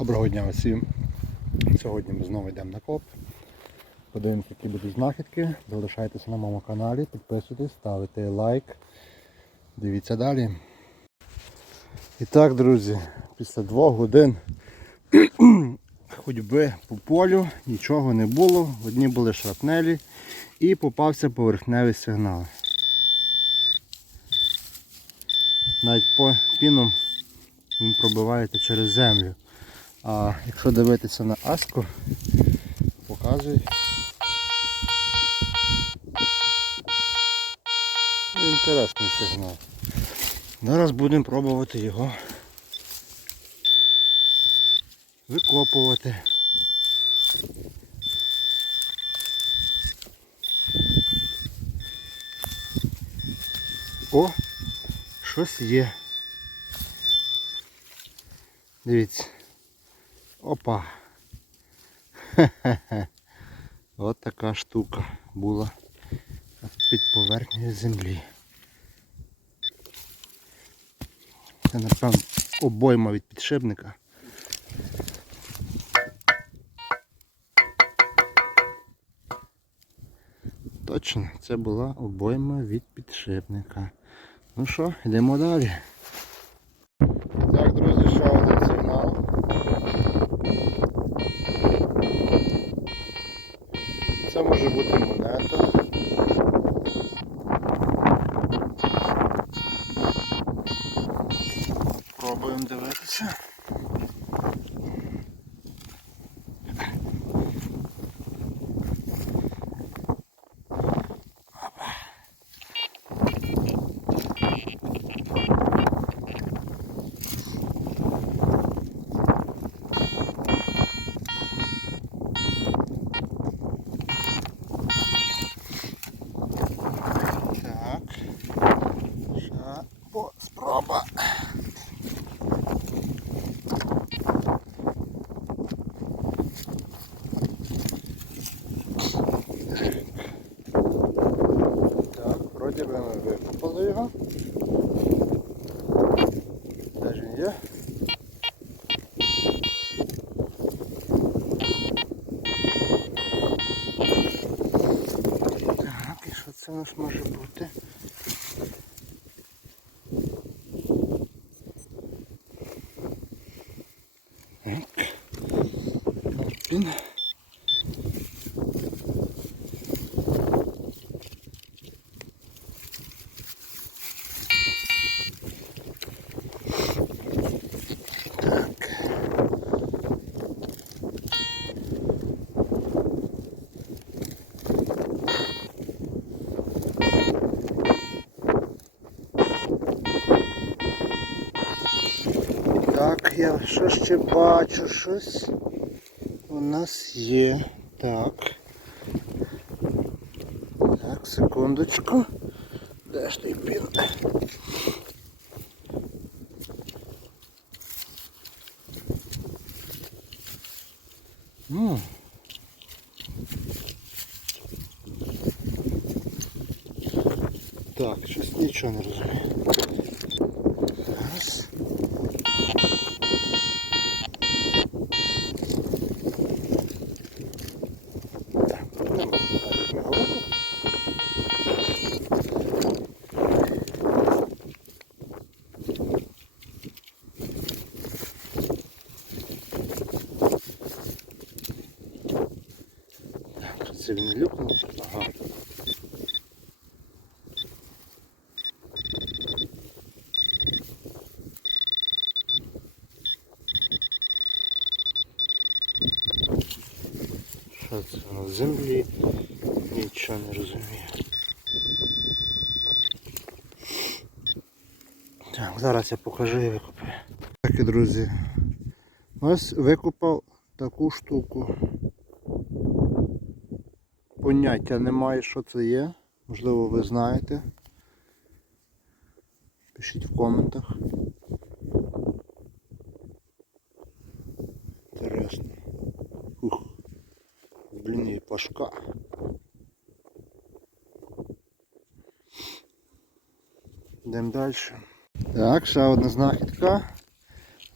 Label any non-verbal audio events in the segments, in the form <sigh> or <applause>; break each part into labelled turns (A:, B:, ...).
A: Доброго дня усім. Сьогодні ми знову йдемо на коп. Подивимося, які будуть знахідки. Залишайтеся на моєму каналі, підписуйтесь, ставите лайк. Дивіться далі. І так, друзі, після двох годин <clears throat> ходьби по полю нічого не було. Одні були шрапнелі і попався поверхневий сигнал. Навіть по піном він пробиваєте через землю. А якщо дивитися на аску, показує. Інтересний сигнал. Зараз будемо пробувати його викопувати. О, щось є. Дивіться. Опа. Хе-хе-хе. <laughs> От така штука була під поверхнею землі. Це напевно обойма від підшипника. Точно, це була обойма від підшипника. Ну що, йдемо далі. Так, друзі, ще один сигнал. Це може бути монета. Пробуємо дивитися. Так. Ще по спроба. Так, вроді би ми викопали його. Де ж він є? Так, і що це у нас може бути? Що ще бачу щось. У нас є. Так. Так, секундочку. Де ж той пін? Так, щось нічого не розумію. Зараз. Так, це він не люкнув. Ага. Що це на землі? Нічого не розумію. Так, зараз я покажу і викопаю. Так, і друзі. Ось викопав таку штуку. Поняття немає, що це є. Можливо, ви знаєте. Пишіть в коментах. Інтересно. Ух. Блін. Йдемо далі. Так, ще одна знахідка.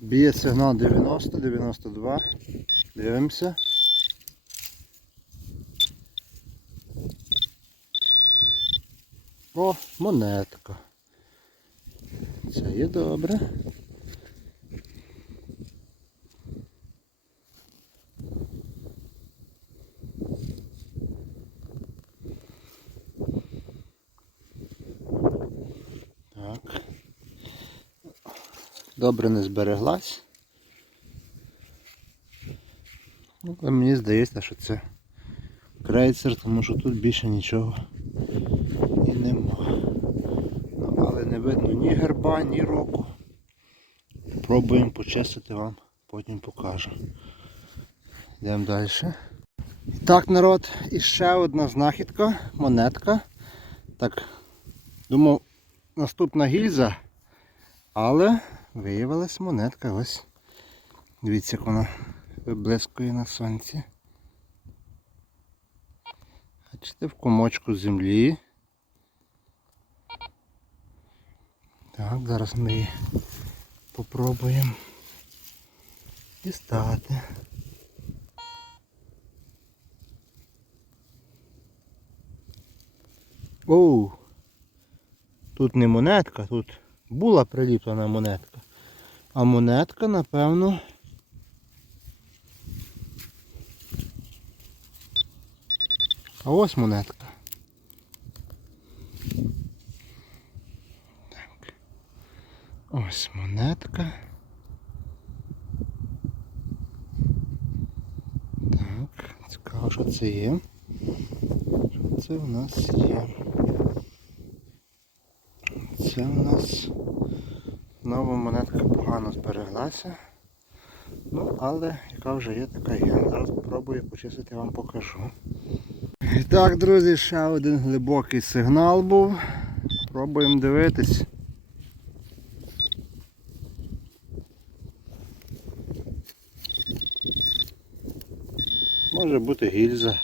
A: Б'є сигнал 90, 92. Дивимося. О, монетка. Це є добре. Добре не збереглась. Мені здається, що це крейсер, тому що тут більше нічого і нема. Але не видно ні герба, ні року. Пробуємо почистити вам, потім покажу. Йдемо далі. І так, народ, і ще одна знахідка, монетка. Так, думав, наступна гільза, але виявилась монетка ось. Дивіться, як вона виблискує на сонці. Бачите, в комочку землі. Так, зараз ми її попробуємо дістати. Оу! Тут не монетка, тут була приліплена монетка. А монетка, напевно. А ось монетка. Так. Ось монетка. Так, цікаво, що це є. Що це в нас є? Це у нас нова монетка погано збереглася. Ну, але яка вже є, така є. Зараз спробую почистити, вам покажу. І так, друзі, ще один глибокий сигнал був. Пробуємо дивитись. Може бути гільза.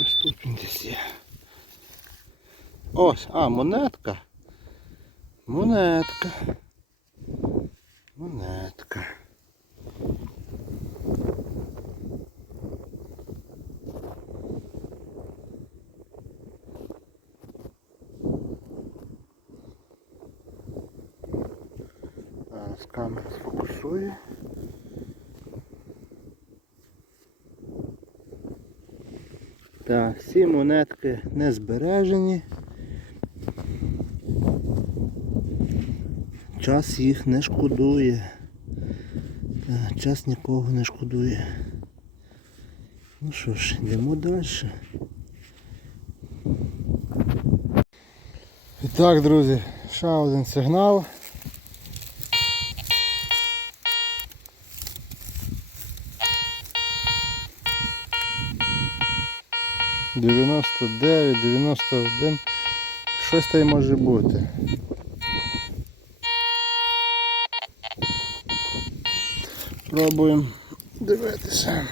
A: Ось тут він десь є. Ось, а, монетка. Монетка. Монетка. Зараз камера сфокусує. Так, всі монетки не збережені. Час їх не шкодує. Так, час нікого не шкодує. Ну що ж, йдемо далі. І так, друзі, ще один сигнал. Дев'яносто дев'ять, дев'яносто один. Щось там може бути. Пробуємо дивитися.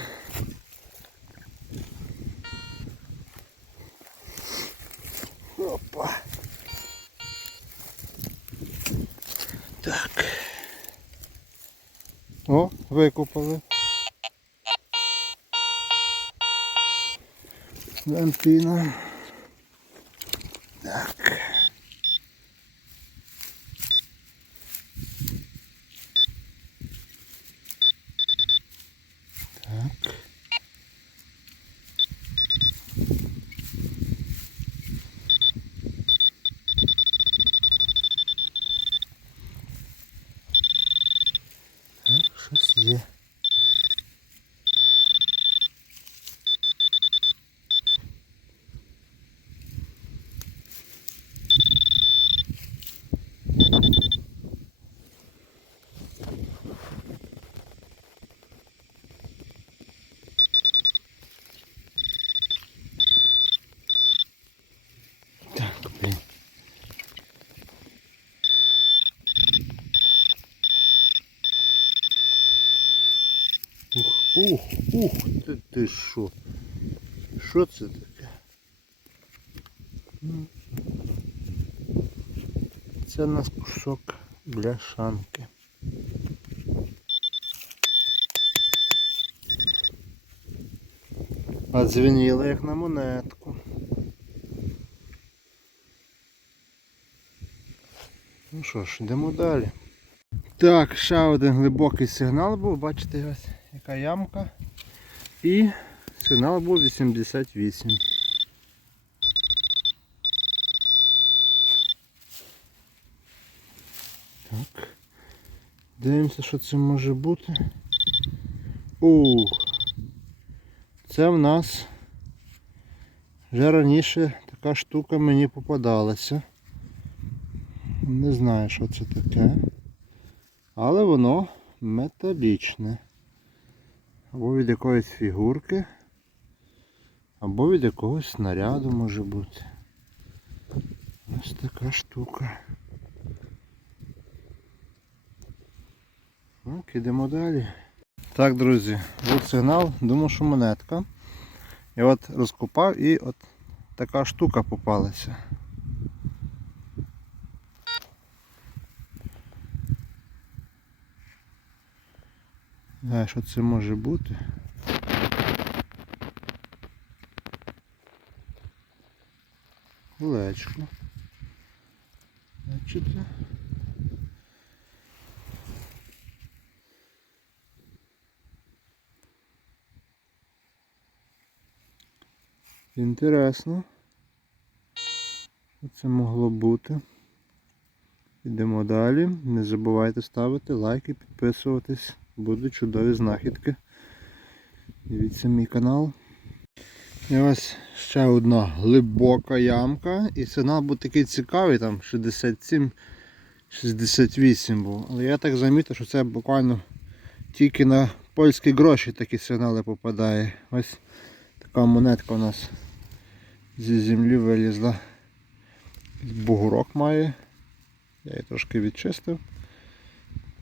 A: Опа. Так. О, викупали. Антина. Так. Так. Ух, ух ти ти що? Що це таке? Це у нас кусок бляшанки. А дзвеніли як на монетку. Ну що ж, йдемо далі. Так, ще один глибокий сигнал був, бачите ось яка ямка. І сигнал був 88. Так. Дивимося, що це може бути. Ух. Це в нас вже раніше така штука мені попадалася. Не знаю, що це таке. Але воно металічне. Або від якоїсь фігурки, або від якогось снаряду може бути. Ось така штука. Так, ідемо далі. Так, друзі, був сигнал, думав, що монетка. І от розкопав і от така штука попалася. Знаю, що це може бути. Кулечко. Бачите? Інтересно. Що це могло бути? Йдемо далі. Не забувайте ставити лайки, підписуватись. Будуть чудові знахідки. Дивіться мій канал. І ось ще одна глибока ямка. І сигнал був такий цікавий, там 67-68 був. Але я так замітив, що це буквально тільки на польські гроші такі сигнали попадає. Ось така монетка у нас зі землі вилізла. Бугурок має. Я її трошки відчистив.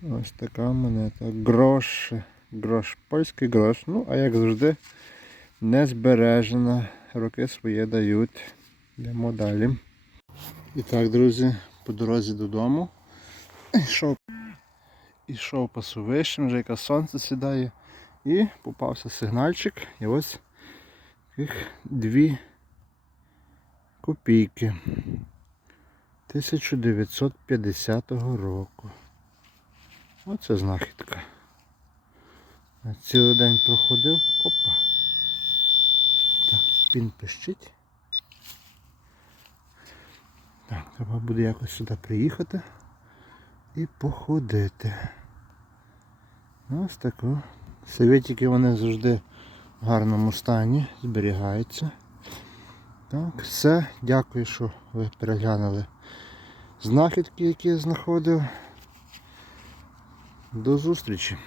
A: Ось така монета. Грош. Грош. Польський грош. Ну, а як завжди, не збережена. Роки своє дають. Йдемо далі. І так, друзі, по дорозі додому. Йшов, ішов пасовищем, вже яке сонце сідає. І попався сигнальчик. І ось таких дві копійки 1950 року. Оце знахідка. Цілий день проходив. Опа. Так, він пищить. Так, треба буде якось сюди приїхати і походити. Ось тако. Совєтики вони завжди в гарному стані, зберігаються. Так, все. Дякую, що ви переглянули знахідки, які я знаходив. До зустрічі!